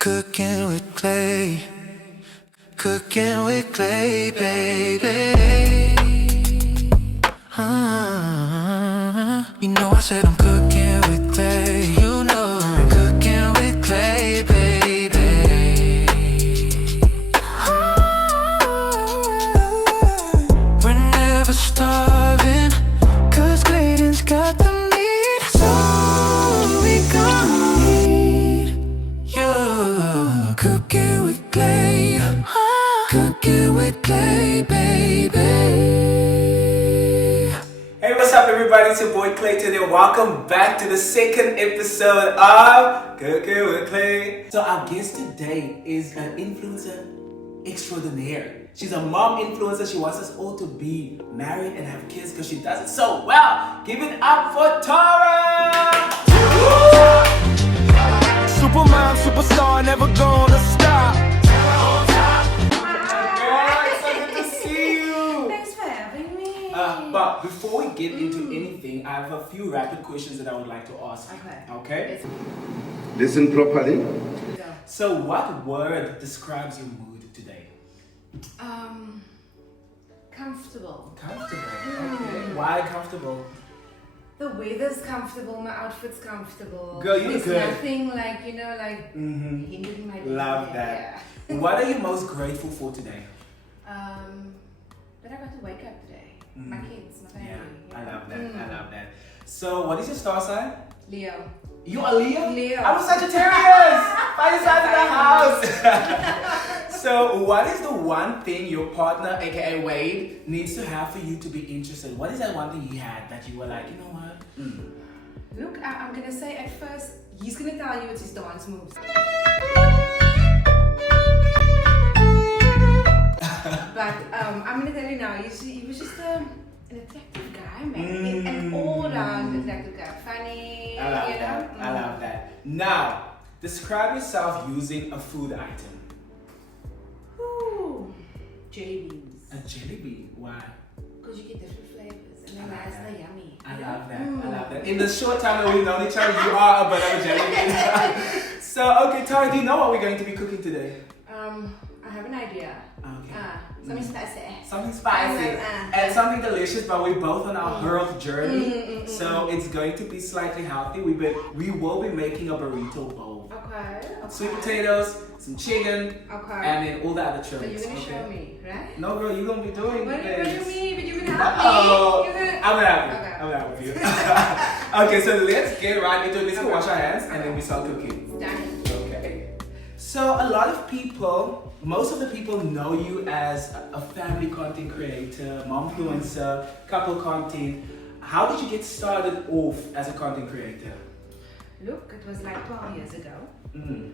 Cooking with clay, cooking with clay, baby. You know I said I'm cooking with clay. You know I'm cooking with clay, baby. We're never starving, 'cause Clayton's got the meat. So we gon' eat. You're cooking with clay, cooking with clay, baby. Hey, what's up, everybody? It's your boy Clayton, and welcome back to the second episode of Cooking with Clay. So our guest today is an influencer extraordinaire. She's a mom influencer. She wants us all to be married and have kids because she does it so well. Give it up for Tara! Supermom, superstar, never gonna stop. Girl, it's so good to see you. Thanks for having me. But before we get into anything, I have a few rapid questions that I would like to ask you. Okay? Listen properly. Go. So what word describes your mood today? Comfortable. Comfortable. Okay. Why comfortable? The weather's comfortable, my outfit's comfortable. Girl, you look There's good. nothing like, hindering my day. Love that. What are you most grateful for today? That I got to wake up today. My kids, my family. Yeah, I love that. I love that. So, what is your star sign? Leo. You are Leo? Leo. I'm a Sagittarius! By the side of the house! So, what is the one thing your partner, aka Wade, needs to have for you to be interested? What is that one thing he had that you were like, you know what? Look, I'm gonna say at first, he's gonna tell you it's his dance moves. But I'm gonna tell you now, he was just an attractive guy, man. An all-round attractive guy. Funny, I love that. I love that. Now, describe yourself using a food item. Ooh, jelly beans. A jelly bean. Why? Because you get different flavors and they're nice, they're yummy. I love that. I love that. In the short time that we've known each other, you are a bit of a jelly bean. So, okay, Tara, do you know what we're going to be cooking today? I have an idea. Okay. Something spicy. Something spicy and something delicious, but we're both on our health journey, so it's going to be slightly healthy. We will be making a burrito bowl. Okay. Sweet potatoes, some chicken, Okay. and then all the other So chilies. you're gonna show me, right? No, girl, you're gonna be doing What do you this. mean? But you're gonna help Oh, me. You're gonna... I'm gonna help you. Okay. I'm gonna help you. Okay, so let's get right into it. Let's go wash our hands and then we start cooking. Done. Okay. So a lot of people, most of the people know you as a family content creator, mom influencer, couple content. How did you get started off as a content creator? Look, it was like 12 years ago. Mm.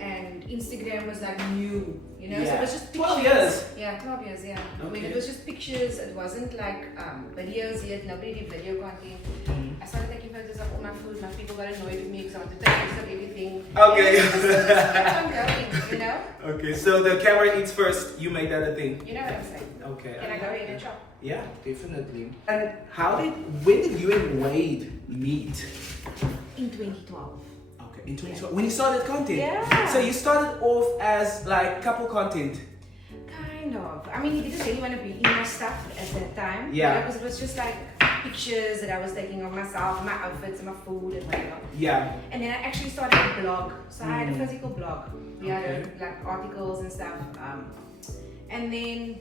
And Instagram was like new, So Yeah. it was just pictures. 12 years? Yeah, 12 years, yeah. I mean, Okay. it was just pictures. It wasn't like videos yet. Nobody did video content. I started taking photos of all my food. My people got annoyed with me because I wanted to take photos of everything. Okay. And it just kept on going, Okay, so the camera eats first, you make that a thing. You know what I'm saying? Okay. Can I go in and shop? Yeah, definitely. And when did you and Wade meet? In 2012. Okay, in 2012, when you started content? Yeah. So you started off as like couple content? Kind of. I mean, he didn't really want to be in my stuff at that time. Yeah. Because it was just like pictures that I was taking of myself, my outfits, and my food and whatever. Yeah. And then I actually started a blog. So I had a physical blog. We had Okay. like articles and stuff. And then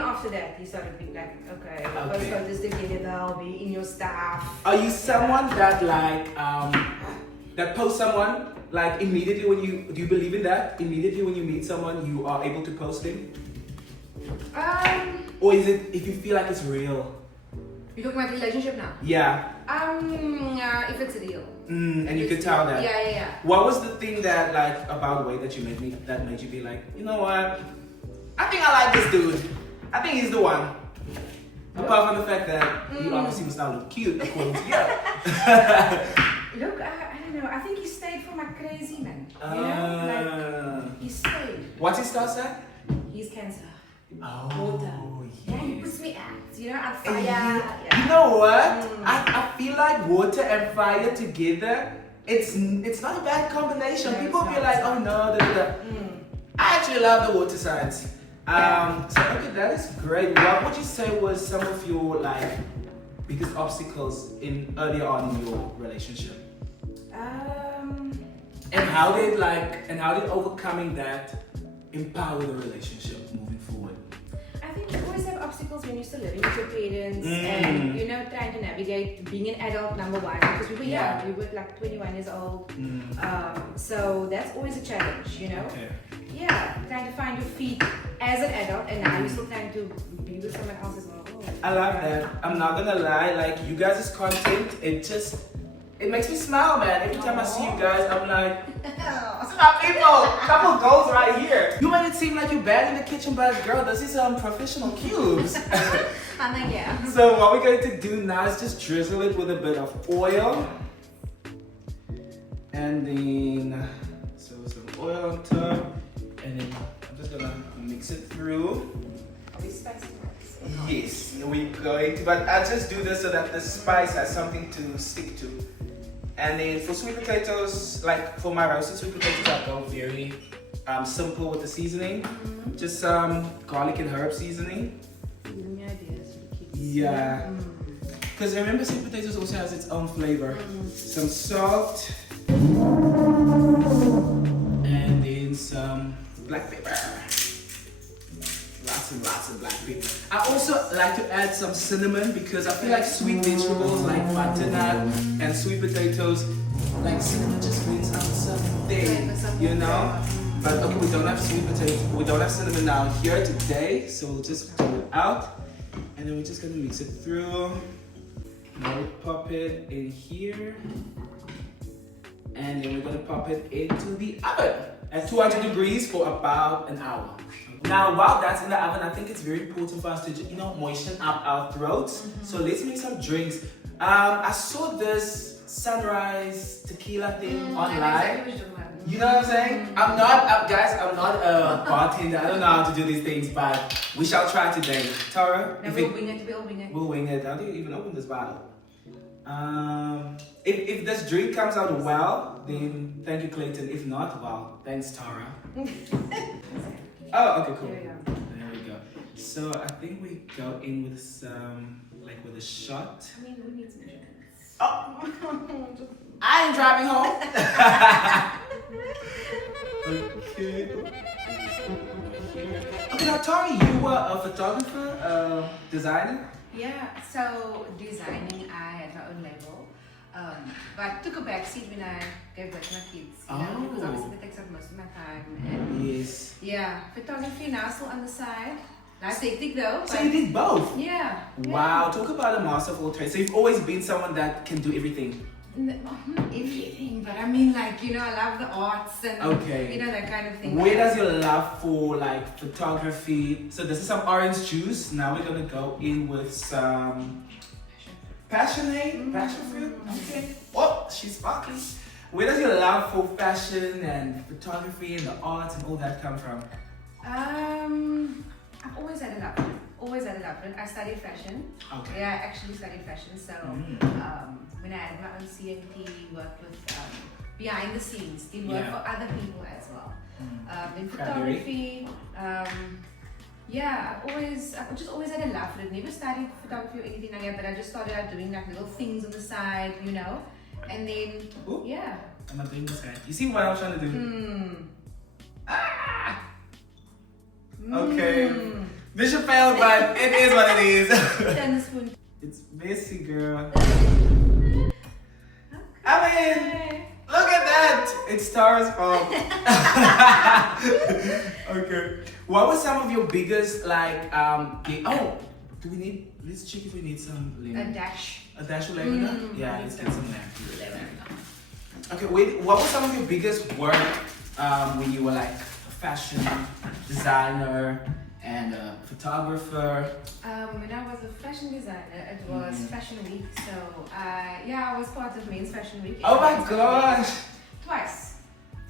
after that, he started being like, okay, post photos together, they'll be in your stuff. Are you someone that like that posts someone like immediately when do you believe in that? Immediately when you meet someone, you are able to post them? Or is it if you feel like it's real? You're talking about relationship now? Yeah. If it's real. And you could tell that. Yeah. What was the thing that like about Wade that made you be like, you know what? I think I like this dude. I think he's the one. Apart from the fact that he obviously must not look cute according to you. Look, I don't know. I think he stayed for my crazy man. He stayed. What's his star sign? He's Cancer. Oh, Water. Yeah, he yes. puts me out. On fire. You know what? I feel like water and fire together it's not a bad combination. No, People it's be not, like, it's oh not. no, I actually love the water signs. So okay, that is great. What would you say was some of your like biggest obstacles earlier on in your relationship? And how did overcoming that empower the relationship moving forward? I think you always have obstacles when you're still living with your parents and trying to navigate being an adult, number one, because we were young, we were like 21 years old. So that's always a challenge, Okay. Yeah, trying to find your feet as an adult, and now you're still trying to be with someone else as well. I love that. I'm not gonna lie, like you guys' content, it makes me smile, man. Every time I see you guys, I'm like, smile people, couple goals right here. You made it seem like you're bad in the kitchen, but girl, this is professional cubes. I'm like, yeah. So what we're going to do now is just drizzle it with a bit of oil. And then, so some oil on top. And then I'm just gonna mix it through. Are we spicy? Yes, we're going to, but I just do this so that the spice has something to stick to. And then for sweet potatoes, like for my roasted sweet potatoes, I go very simple with the seasoning. Just garlic and herb seasoning. Giving me ideas for the kids. Yeah. Because remember, sweet potatoes also has its own flavor. Some salt. And then some black pepper. Lots and lots of black pepper. I also like to add some cinnamon because I feel like sweet vegetables like butternut and sweet potatoes, like cinnamon just brings out something, you know? But okay, we don't have sweet potatoes, we don't have cinnamon now here today, so we'll just do it out. And then we're just gonna mix it through. Now we pop it in here. And then we're gonna pop it into the oven at 200 degrees for about an hour. Now, while that's in the oven, I think it's very important for us to, moisten up our throats. So let's make some drinks. I saw this sunrise tequila thing online. You know what I'm saying? I'm not a bartender. I don't know how to do these things, but we shall try today. Tara, No, we'll wing it. We'll wing it. How do you even open this bottle? If this drink comes out well, then thank you, Clayton. If not, well, thanks, Tara. Oh, okay, cool. There we go. So I think we go in with some, with a shot. I mean, we need some drinks. Oh, I ain't driving home. Okay. Okay, now Tara, you were a photographer, designer. Yeah, so designing, I had my own label. But took a backseat when I gave birth to my kids. Because obviously that takes up most of my time. And Yes. yeah, photography now still on the side. Nice hectic though. So you did both? Yeah. Wow, talk about a master of all trades. So you've always been someone that can do everything. Everything, but I mean I love the arts and that kind of thing. Where does your love for photography? So this is some orange juice. Now we're gonna go in with some passion fruit. Okay. Oh, she's sparkling. Where does your love for fashion and photography and the arts and all that come from? I've always had a love for it. I studied fashion. Okay. Yeah, I actually studied fashion. So when I had my own CMT, worked with behind the scenes, did work for other people as well. In photography, I've just always had a love for it. Never studied photography or anything like that, but I just started out doing little things on the side, and then I'm not doing this right. You see what I was trying to do? Okay. Mission failed, but it is what it is. Turn the spoon. It's messy, girl. Okay. I mean, look at that. It's Tara's fault. Okay. What were some of your biggest let's check if we need some lemon. A dash. A dash of lemon? Yeah, let's get some lemon. Okay, what was some of your biggest work when you were a fashion designer and a photographer? When I was a fashion designer, it was Fashion Week. So I was part of Men's Fashion Week. Oh my gosh! Twice.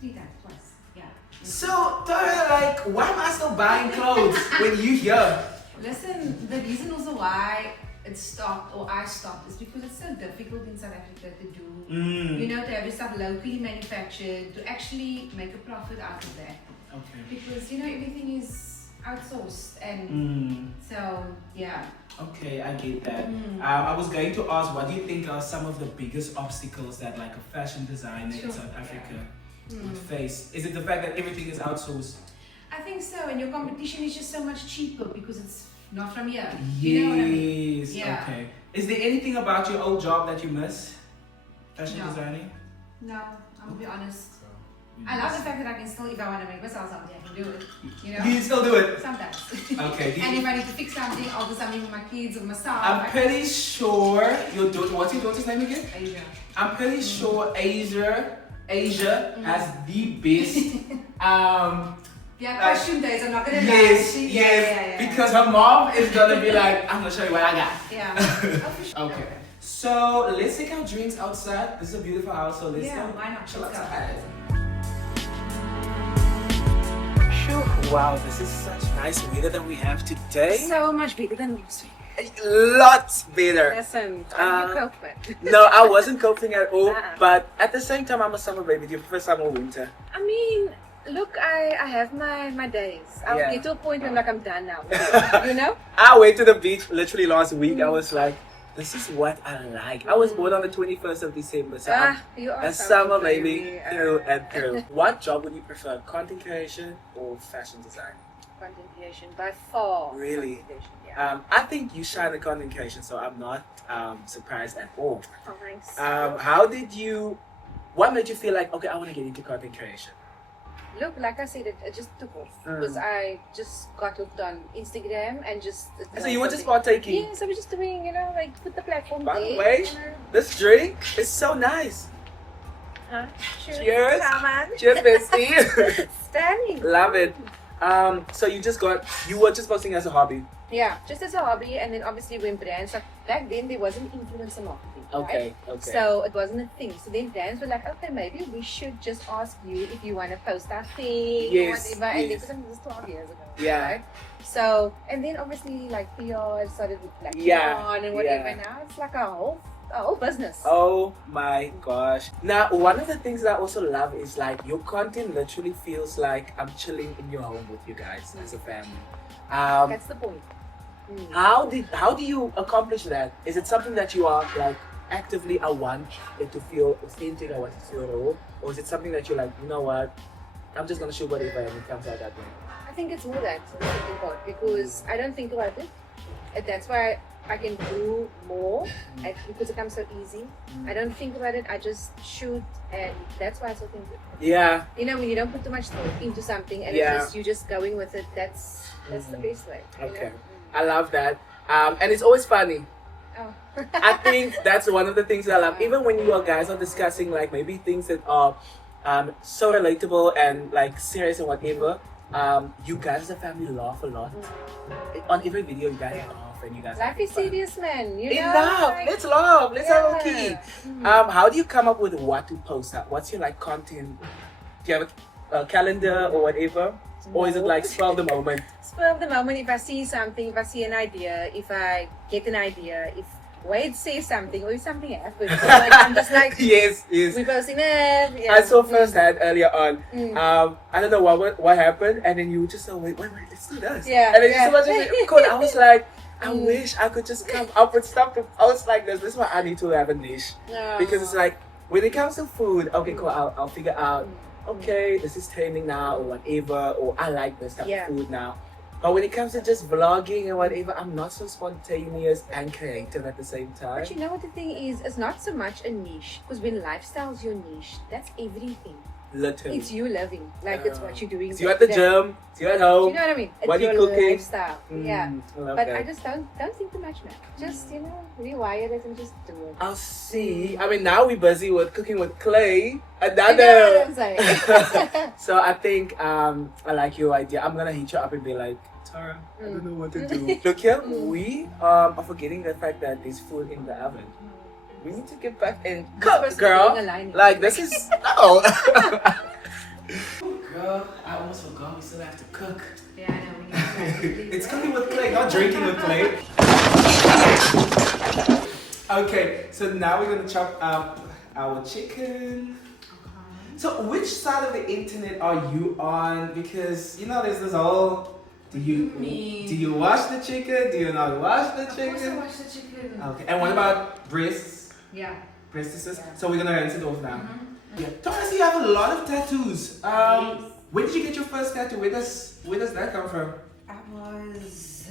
3 times, twice. Yeah. So, Tara, why am I still buying clothes when you here? Listen, the reason also why it stopped, or I stopped, is because it's so difficult in South Africa to do, you know, to have your stuff locally manufactured, to actually make a profit out of that. Okay. Because, you know, everything is outsourced, and so, yeah. Okay, I get that. I was going to ask, what do you think are some of the biggest obstacles that like a fashion designer in South Africa would face? Is it the fact that everything is outsourced? I think so, and your competition is just so much cheaper because it's not from here. Yes. You know what I mean? Yeah. Okay. Is there anything about your old job that you miss? Fashion designing? No, I'm gonna be honest. I love the fact that I can still, if I want to make myself something, I can do it. You know? Do you still do it? Sometimes. Okay. And if I need to fix something, I'll do something with my kids or myself. I'm pretty sure your daughter, what's your daughter's name again? Asia. I'm pretty sure Asia has the best Yeah, costume days, I'm not gonna lie. yes, Yeah, yes, yeah, yeah. because her mom is gonna be like, I'm gonna show you what I got. Yeah. Oh, for sure. Okay, so let's take our drinks outside. This is a beautiful house, so let's Yeah, go why not? chill Let's go. outside. Phew, wow, this is such nice weather that we have today. So much bigger than last week. Lots better. Listen, how do you cope with? No, I wasn't coping at all, Uh-uh. but at the same time, I'm a summer baby. Do you prefer summer or winter? I mean, look, I have my days. I'll Yeah. get to a point where I'm like, I'm done now. You know? I went to the beach literally last week. I was like, this is what I like. I was born on the 21st of December, so I'm You are a summer baby through and through. What job would you prefer, content creation or fashion design? Content creation, by far. Really? Content creation, yeah. I think you shine in content creation, so I'm not surprised at all. Oh, thanks. How did you, what made you feel like, okay, I want to get into content creation? Look, like I said, it just took off. Because I just got hooked on Instagram and just... So you were just partaking? Yes, I was just doing, you know, like, put the platform By there. the way, you know. this drink is so nice. Huh? Cheers. Come on. Cheers, bestie. Stunning. Love it. So you were just posting as a hobby. Yeah, just as a hobby, and then obviously when brands, like back then there wasn't influencer marketing. Okay, right? okay. So it wasn't a thing. So then brands were like, okay, maybe we should just ask you if you want to post our thing Yes, or whatever. And yes. this was 12 years ago. Yeah. Right? So, and then obviously like PR started with like Yeah, on and whatever. yeah. Now it's like a whole business. Oh my gosh. Now, one of the things that I also love is like your content literally feels like I'm chilling in your home with you guys as a family. That's the point. How do you accomplish that? Is it something that you are like actively, I want it to feel authentic, I want it to feel raw? Or is it something that you're like, you know what, I'm just gonna shoot whatever and it comes out that way? I think it's more that the second part, because I don't think about it. And that's why I can do more because it comes so easy. I don't think about it, I just shoot, and that's why it's so authentic. Yeah. You know, when you don't put too much thought into something and Yeah. it's just, you're just going with it, that's the best way. you Okay. know? I love that. And it's always funny. Oh. I think that's one of the things that I love. Even when you guys are discussing like maybe things that are so relatable and like serious and whatever, you guys as a family laugh a lot. On every video you guys laugh and you guys Life have is fun. serious, man. You know, Enough. like- Let's laugh. Let's have a key. Yeah. How do you come up with what to post up? What's your like content? Do you have a calendar or whatever? Or is it like spur of the moment? Spur of the moment, if I see something, if I see an idea, if I get an idea, if Wade says something or if something happens, so like, I'm just like, Yes. we're posting it. Yeah. I saw firsthand earlier on. I don't know what happened, and then you just said, wait, let's do this. Yeah, And then yeah. you so much cool. I was like, I wish I could just come up with stuff. I was like, this is why I need to have a niche, because it's like when it comes to food, okay, cool. I'll figure out. Okay, this is trending now or whatever, or I like this type of food now. But when it comes to just vlogging and whatever, I'm not so spontaneous and creative at the same time. But you know what the thing is? It's not so much a niche, because when lifestyle's your niche, that's everything. Literally. It's you living, like it's what you're doing. It's you at the gym, it's you at home. You know what I mean? It's what your you cooking. lifestyle. Yeah. I love But that. I just don't think too much, man. Just, you know, rewire it and just do it. I'll see. I mean, now we're busy with cooking with clay. You know what I'm saying? So I think I like your idea. I'm gonna hit you up and be like, Tara, I don't know what to do. Look here, we are forgetting the fact that there's food in the oven. We need to get back and cook, supposed to girl. be in a line. Like this is no. Girl, I almost forgot we still have to cook. Yeah, I know. It's cooking with clay, not drinking with clay. Okay, so now we're gonna chop up our chicken. So which side of the internet are you on? Because you know there's this whole do you wash the chicken? Do you not wash the chicken? Of course I wash the chicken. Okay, and what about breasts? Yeah. Breasts? Yeah. So we're gonna rinse it off now. Yeah. Thomas, you have a lot of tattoos. When did you get your first tattoo? Where does that come from? I was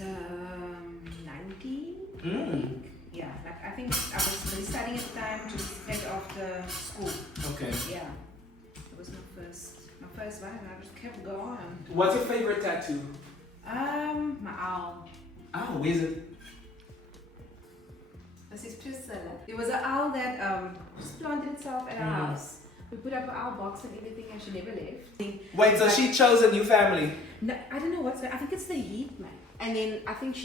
19. Yeah, like I think I was really studying at the time, just straight after school. Okay. Yeah, it was my first one, and I just kept going. What's your favorite tattoo? My owl. Oh, where is it? This is Priscilla. It was an owl that just planted itself at our house. We put up an owl box and everything, and she never left. Wait, so she chose a new family? No, I don't know what's. I think it's the heat, man. And then I think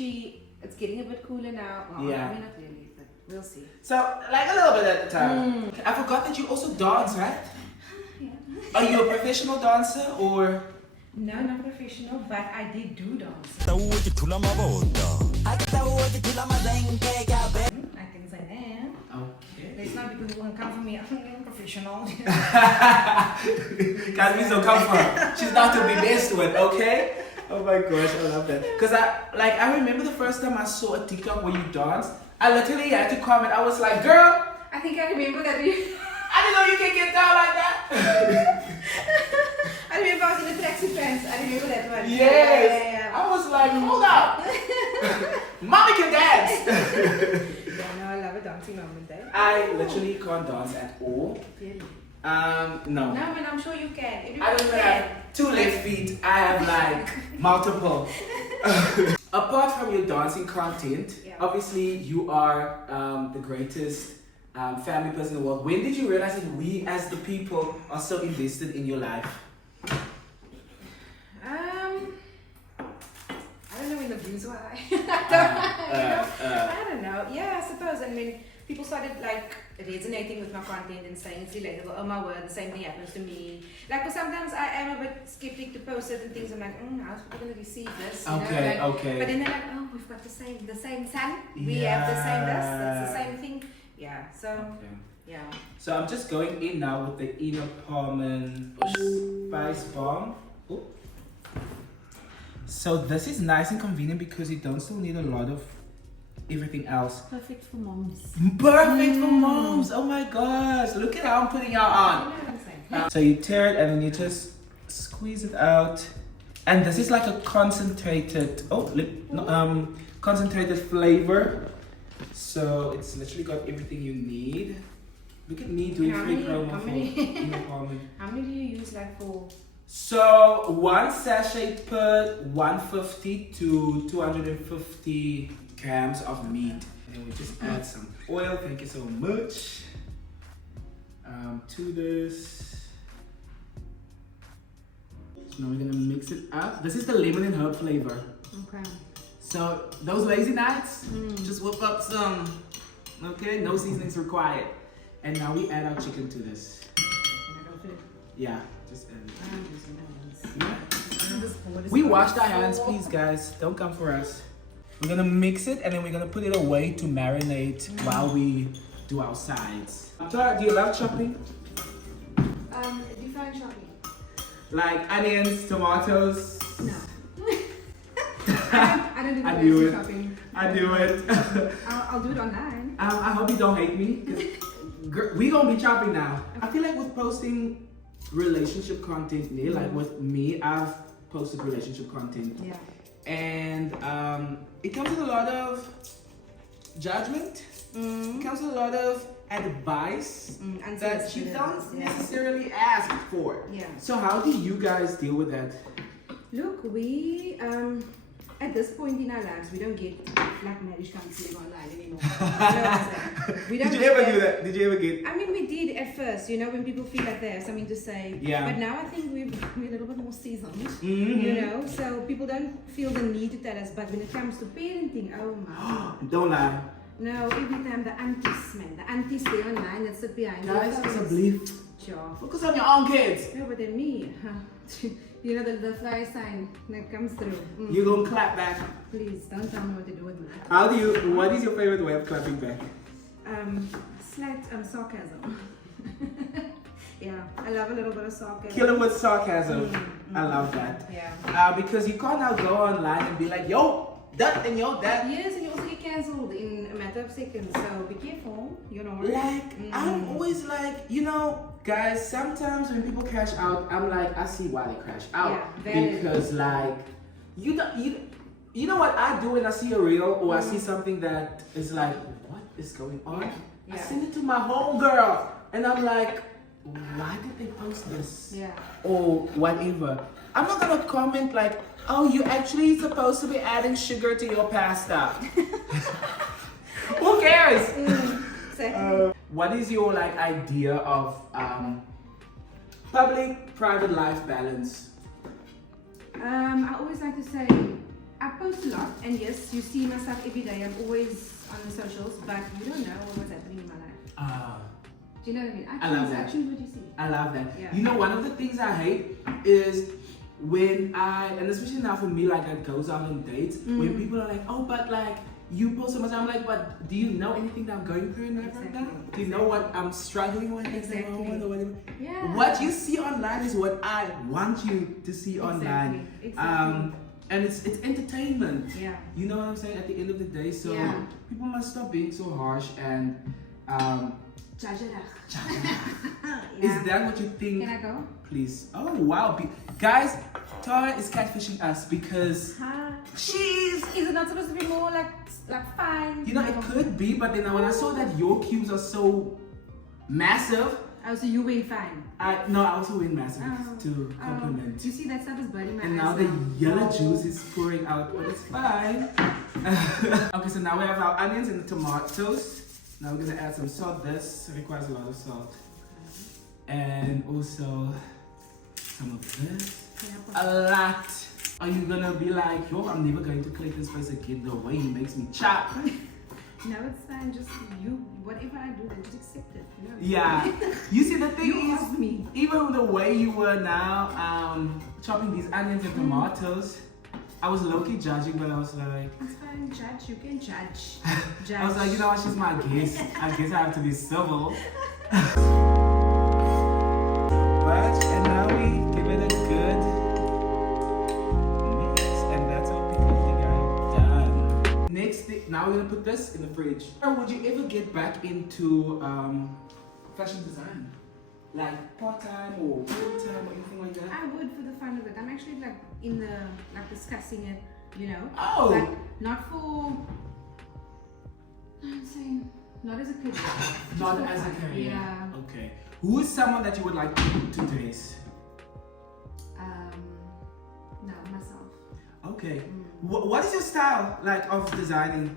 it's getting a bit cooler now. Well, Yeah. I mean, not really, but we'll see. So, like a little bit at the time. I forgot that you also dance, right? Yeah. Are you a professional dancer or? No, not professional, but I did do dance. I can say that. Okay. It's not because you want to come for me. I'm professional. Guys, please don't come for her. She's not to be messed with, okay? Oh my gosh, I love that. Because I remember the first time I saw a TikTok where you danced. I literally had to comment. I was like, girl, I think I remember that. I didn't know you can get down like that. I remember I was in the tracksuit pants. I remember that one. Yes. Yeah. I was like, hold up. Mommy can dance. Yeah, no, I love a dancing moment there. I literally can't dance at all. Really? No. No, man, I'm sure you can. I Everybody don't even can. have 2 left feet. I have like multiple. Apart from your dancing content, Yeah. obviously you are the greatest family person in the world. When did you realize that we as the people are so invested in your life? I don't know when the views were high. I don't know. Yeah, I suppose. I mean, people started like resonating with my content and saying it's relatable. Oh my word, the same thing happens to me. Like, because sometimes I am a bit skeptic to post certain things. I'm like, how's people going to receive this? You Okay, know? Like, okay. But then they're like, oh, we've got the same sun. We have the same this. That's the same thing. Yeah. So. Okay. Yeah. So I'm just going in now with the Ina Paarman Spice Bomb. Ooh. So this is nice and convenient because you don't still need a lot of everything else. Perfect for moms. Perfect for moms! Oh my gosh! Look at how I'm putting y'all on. You know what I'm saying? So you tear it and then you just squeeze it out. And this is like a concentrated, concentrated flavor. So it's literally got everything you need. Look at me doing free promo for Ina Paarman. How many do you use like for? So 1 sachet per 150 to 250 grams of meat. And then we just add some oil, thank you so much, to this. So now we're gonna mix it up. This is the lemon and herb flavor. Okay. So those lazy nights, just whip up some, okay? No seasonings required. And now we add our chicken to this. Yeah, just add it. Yeah. We washed our hands, please guys. Don't come for us. We're gonna mix it and then we're gonna put it away to marinate while we do our sides. Tara, do you love chopping? Define shopping. Like onions, tomatoes? No. I don't do I do it. shopping. I do it. I'll do it online. I hope you don't hate me. 'Cause we gonna be chopping now. I feel like with posting relationship content, like with me, I've posted relationship content. Yeah. And it comes with a lot of judgment. It comes with a lot of advice that you don't necessarily ask for. Yeah. So how do you guys deal with that? Look, we at this point in our lives, we don't get like marriage counseling online anymore. You know what I'm saying? We don't Did you ever do that? Did you ever get? I mean, we did at first, you know, when people feel like they have something to say. Yeah. But now I think we're a little bit more seasoned, you know, so people don't feel the need to tell us. But when it comes to parenting, oh my. Don't lie. No, every time the aunties, man, the aunties stay online and sit behind Guys, the alsjeblieft. Sure. Focus on your own kids. No, but then me, You know the fire sign that comes through. You gonna clap back? Please don't tell me what to do with mine. How do you? What is your favorite way of clapping back? Slight sarcasm. Yeah, I love a little bit of sarcasm. Kill him with sarcasm. I love that. Yeah. Because you can't now go online and be like, yo, that and yo, that. Yes, and you also get cancelled in a matter of seconds. So be careful. You know. Like, I'm always like, you know, guys, sometimes when people crash out, I'm like, I see why they crash out. Yeah, valid. Because like, you know what I do when I see a reel or I see something that is like, what is going on? Yeah. I send it to my homegirl and I'm like, why did they post this? Yeah. Or whatever. I'm not gonna comment like, oh, you actually supposed to be adding sugar to your pasta. Who cares? Exactly. What is your like idea of public-private life balance? I always like to say, I post a lot, and yes, you see myself every day. I'm always on the socials, but you don't know what's happening in my life. Do you know what I mean? I love that. I choose what you see. I love that. Yeah. You know, one of the things I hate is when and especially now for me, like that goes out on dates, when people are like, oh, but like, you post so much, I'm like, but do you know anything that I'm going through in life right now? Do you know what I'm struggling with? Exactly. Or whatever? Yeah. What you see online is what I want you to see online. Exactly. And it's entertainment. Yeah. You know what I'm saying? At the end of the day, so Yeah. people must stop being so harsh and Judge it. is that what you think? Can I go? Please. Oh wow, guys, Tara is catfishing us because she's. Is it not supposed to be more like fine? You know, it could be, but then when I saw that your cubes are so massive, Oh, so you win fine. I also win massive to compliment. You see that stuff is burning my And eyes now the yellow juice is pouring out, but it's fine. Okay, so now we have our onions and the tomatoes. Now we're gonna add some salt. This requires a lot of salt. And also some of this. Yeah, A lot. Are you gonna be like, yo, I'm never going to Clayton's place again, the way he makes me chop? No, it's fine. Just you, whatever I do, then just accept it. You know? Yeah. You see, the thing You is, asked me. even the way you were now chopping these onions and tomatoes, I was low-key judging, but I was like, It's fine, judge. You can judge. Judge. I was like, you know what, she's my guest. I guess I have to be civil. But, and now we give it a good mix, and that's how people think I'm done. Next thing, now we're gonna put this in the fridge. Would you ever get back into fashion design? Like part-time or full-time or anything like that? I would for the fun of it. I'm actually like in the discussing it, you know. Oh. But not for. I'm saying not as a career. Not for as a fun. career. Yeah. Okay. Who is someone that you would like to dress? No, myself. Okay. What is your style like of designing?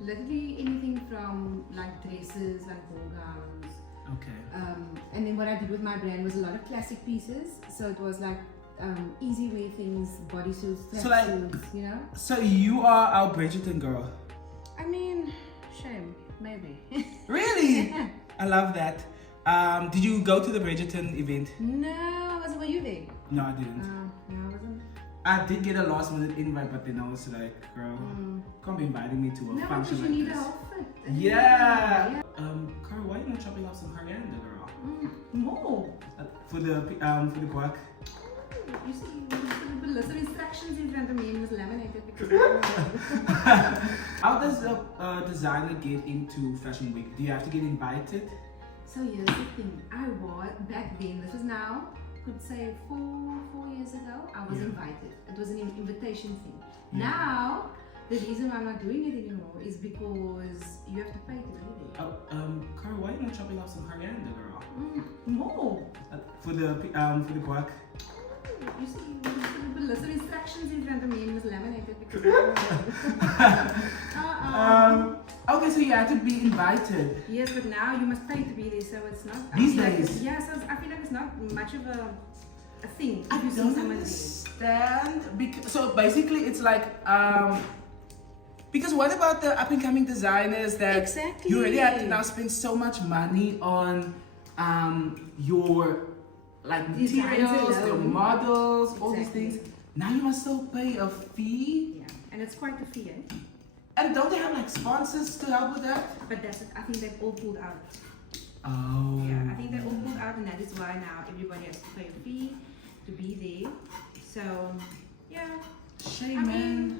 Literally anything from like dresses, like ball gowns. Okay. And then what I did with my brand was a lot of classic pieces. So it was like easy wear things, bodysuits, So, like- tracksuits, you know. So you are our Bridgerton girl. I mean, shame, maybe. Really? I love that. Did you go to the Bridgerton event? No, were you there? No, I didn't. No, I wasn't. I did get a last minute invite, but then I was like, girl, can't be inviting me to a No, because function you like need this. a outfit. Yeah. Carl, why are you not chopping up some coriander, girl? More. For the guac. You see, you put a list of instructions in front of me and it was laminated because I don't know. How does a designer get into Fashion Week? Do you have to get invited? So here's the thing. I was back then. This was now, could say 4 years ago. I was invited. It was an invitation thing. Yeah. Now, the reason why I'm not doing it anymore is because you have to pay to be there. Carl, why are you not chopping up some coriander, girl? More. For the guac. You see, you put a list of instructions in front of me and it was laminated because I don't know. Okay, so you had to be invited. Yes, but now you must pay to be there, so it's not. I These feel like days? yeah, so I feel like it's not much of a thing. I if you see don't someone understand. So basically, it's like because what about the up and coming designers that Exactly. you already have to now spend so much money on your like Designs materials, the alone. models, all these Exactly. things. Now you must still pay a fee. Yeah, and it's quite a fee, eh? And don't they have like sponsors to help with that? But that's it. I think they've all pulled out. Oh. Yeah, I think they all pulled out, and that is why now everybody has to pay a fee to be there. So, yeah. Shame, I man. mean,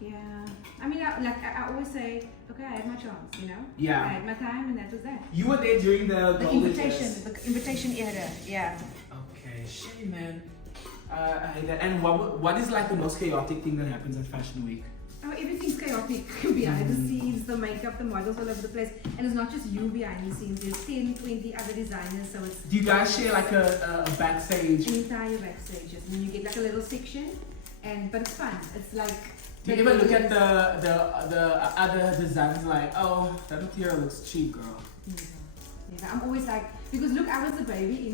yeah. I mean, I always say, okay, I had my chance, you know? Yeah. I had my time, and that was that. You were there during the golden years. The invitation era, yeah. Okay, shame, man. I hate that. And what is like the most chaotic thing that happens at Fashion Week? Oh, everything's chaotic behind the scenes, the makeup, the models all over the place. And it's not just you behind the scenes, there's 10, 20 other designers, so it's... Do you guys share like a backstage? An entire backstage, and then you get like a little section, but it's fun. It's like... Do you ever look at the other designs like, oh, that material looks cheap, girl? Never. I'm always like, because look, I was the baby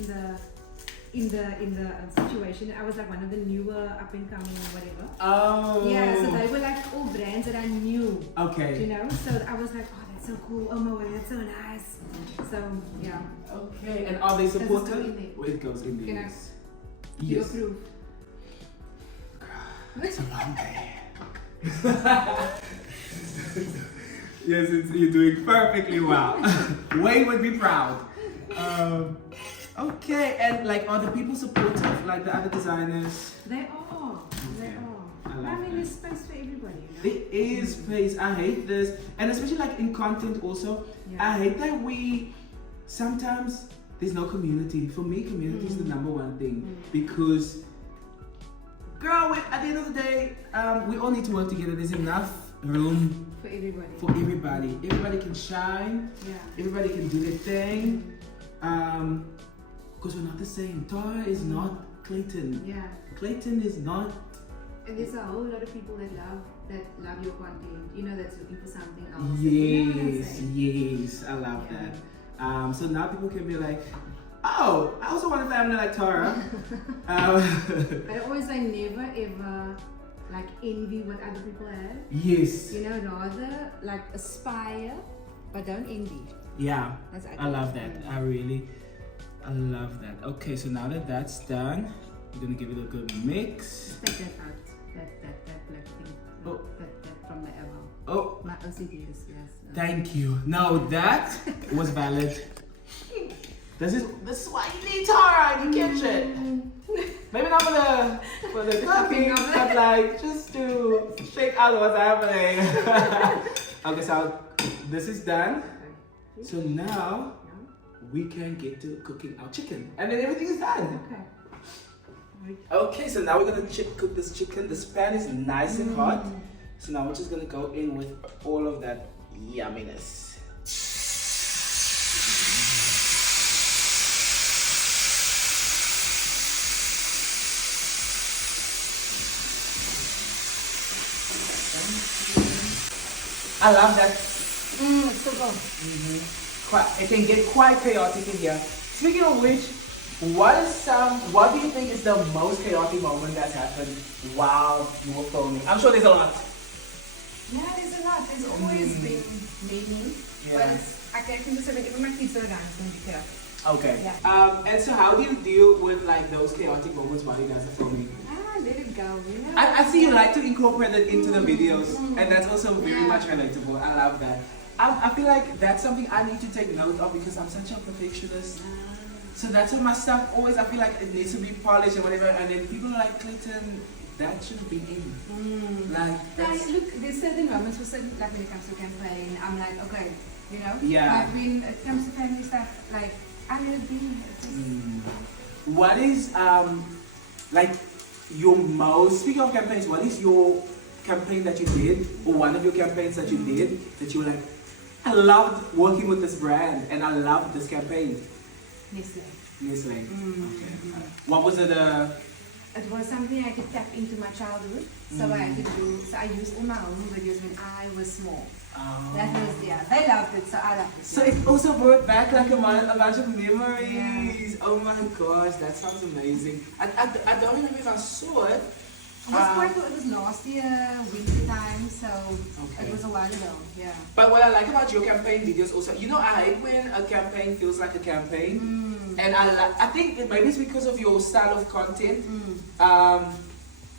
in the situation. I was like one of the newer up and coming or whatever. Oh. Yeah, so they were like all brands that I knew. Okay. You know, so I was like, oh, that's so cool. Oh my word, that's so nice. So yeah. Okay, and are they Does it go in supportive? there? Well, it goes in there. Can I- Yes. You Yes. approve. It's a long day. Yes, you're doing perfectly well. Wayne would be proud. Okay, and like, are the people supportive, like the other designers? They are. They Okay. are. I love I mean, that. there's space for everybody. You know? There is space. I hate this, and especially like in content also. Yeah. I hate that we sometimes there's no community. For me, community is the number one thing because, girl, at the end of the day, we all need to work together. There's enough room For everybody. for everybody. Everybody can shine. Yeah. Everybody can do their thing. Because we're not the same. Tara is not Clayton. Yeah. Clayton is not. And there's a whole lot of people that love your content. You know, that's looking for something else. You know what I'm Yes, saying? yes, I love Yeah. that. So now people can be like, oh, I also want a family like Tara. But I always say never ever like envy what other people have. Yes, You know, rather like aspire, but don't envy. yeah, That's I love that. I love that. Okay, so now that that's done, we're gonna give it a good mix. Take that out. That black thing. Oh. That from the elbow. Oh, My OCD is yes. thank you. Now that was valid. This is why you need Tara in the kitchen. Maybe not for the cooking, but like just to shake out what's happening. Okay, so this is done. So now we can get to cooking our chicken, and then everything is done. Okay. Okay, so now we're gonna cook this chicken. This pan is nice and hot. So now we're just gonna go in with all of that yumminess. I love that. It's so good. It can get quite chaotic in here. Speaking of which, what do you think is the most chaotic moment that's happened while you were filming? I'm sure there's a lot. Yeah, there's a lot. There's always been many. Yeah. But I can just say that even my kids are dancing because Okay. Yeah. And so how do you deal with like those chaotic moments while you guys are filming? let it go, you know. I see you like to incorporate it into the videos, and that's also very much relatable. I love that. I feel like that's something I need to take note of because I'm such a perfectionist. So that's why my stuff always, I feel like it needs to be polished and whatever, and then people are like, Clayton, that shouldn't be in. Like, that's... Look, there's certain moments for certain, like when it comes to campaign, I'm like, okay, you know. Yeah. But when it comes to family stuff, like, I let it be. What is, like, your most, speaking of campaigns, what is your campaign that you did, or one of your campaigns that you did, that you were like, I loved working with this brand, and I loved this campaign? Nestle. Okay. What was it? It was something I could tap into my childhood. So I had to do, so I used all my own videos when I was small. Oh. That was, yeah, they loved it, so I loved it. So it also brought back like a bunch of memories. Yeah. Oh my gosh, that sounds amazing. I don't remember if I saw it. It was last year, winter time, so it was a while ago, yeah. But what I like about your campaign videos also, you know, I hate when a campaign feels like a campaign. And I think maybe it's because of your style of content.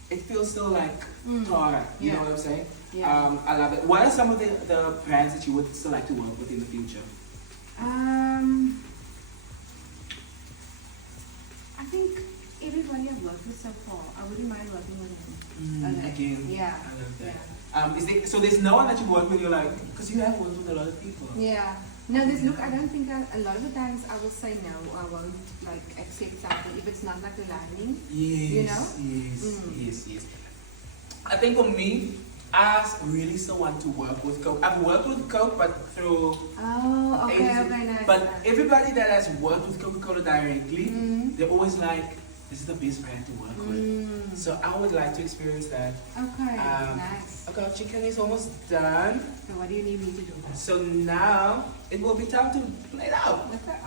It feels so like Tara. You know what I'm saying? Yeah. I love it. What are some of the brands that you would still like to work with in the future? I think everybody I've worked with so far, I wouldn't mind working with them. Again, Yeah. I love that. So there's no one that you work with, you're like, because you have worked with a lot of people. Yeah. No, look, I don't think a lot of the times I will say no, I won't like accept something if it's not like aligning. Yes, You know? yes. I think for me, I really still want to work with Coke. I've worked with Coke, but through Oh, okay, agencies. nice. But nice. everybody that has worked with Coca-Cola directly, they're always like, this is the best brand to work with. So I would like to experience that. Okay, nice. Okay, our chicken is almost done. So what do you need me to do? So now it will be time to plate out Okay.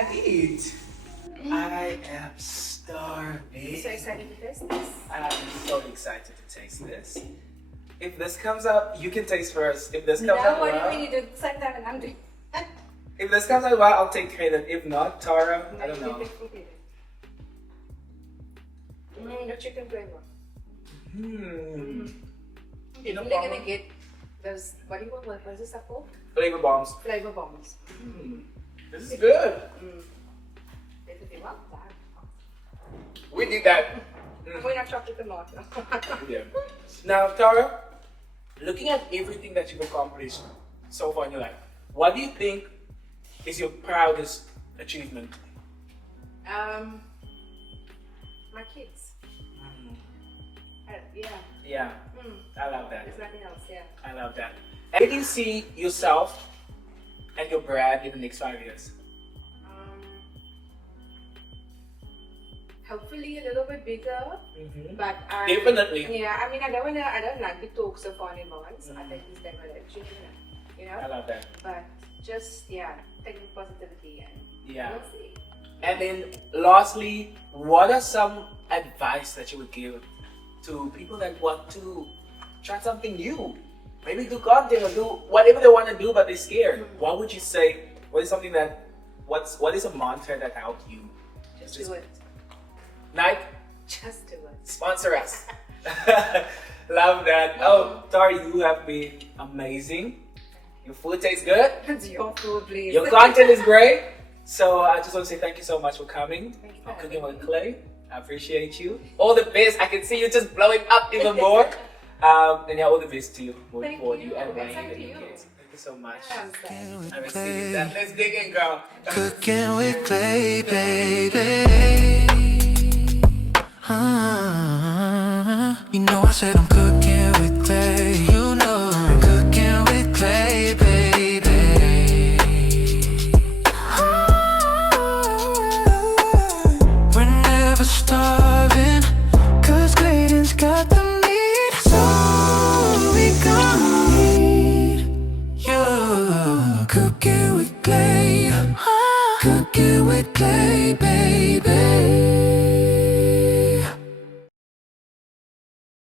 and eat. I am starving. So excited to taste this? I'm so excited to taste this. If this comes out, you can taste first. If this comes out what well, do you mean you do the same time and I'm doing? if this comes out well, I'll take credit. If not, Tara, I don't know. The chicken flavor. You know, You're gonna get those, what do you call it? What is that called? flavor bombs. Flavor bombs. This is good. Basically, well done. We did that. We're not chocolate tomato. Yeah. Now, Tara, looking at everything that you've accomplished so far in your life, what do you think is your proudest achievement? My kids. Yeah. Yeah, I love that. There's nothing else, yeah. I love that. And where do you see yourself and your brand in the next 5 years? Hopefully a little bit bigger, but Definitely. Yeah, I mean, I don't like to talk so far in advance. I think it's direction, you know. I love that. But just taking positivity and Yeah. we'll see. And then lastly, what are some advice that you would give to people that want to try something new? Maybe do content or do whatever they want to do, but they're scared. What would you say? What is something that, what is a mantra that helped you? Just do it. Nike, Just do it. sponsor us. Love that. Oh, Tara, you have been amazing. Your food tastes good. It's your food, please. Your content is great. So I just want to say thank you so much for coming. Thank you for On having Cooking me. with Clay. I appreciate you. All the best. I can see you just blowing up even more. And yeah, all the best to you. Moving Thank forward, you. you and And Wayne same and to your you. kids. Thank you so much. Yeah, I received that. Let's dig in, girl. Cooking with clay, baby. You know I said I'm cooking with clay. You know I'm cooking with clay, baby. We're never starving, 'cause Clayton's got the meat. So we gon' eat. You're cooking with clay. Cooking with clay, baby.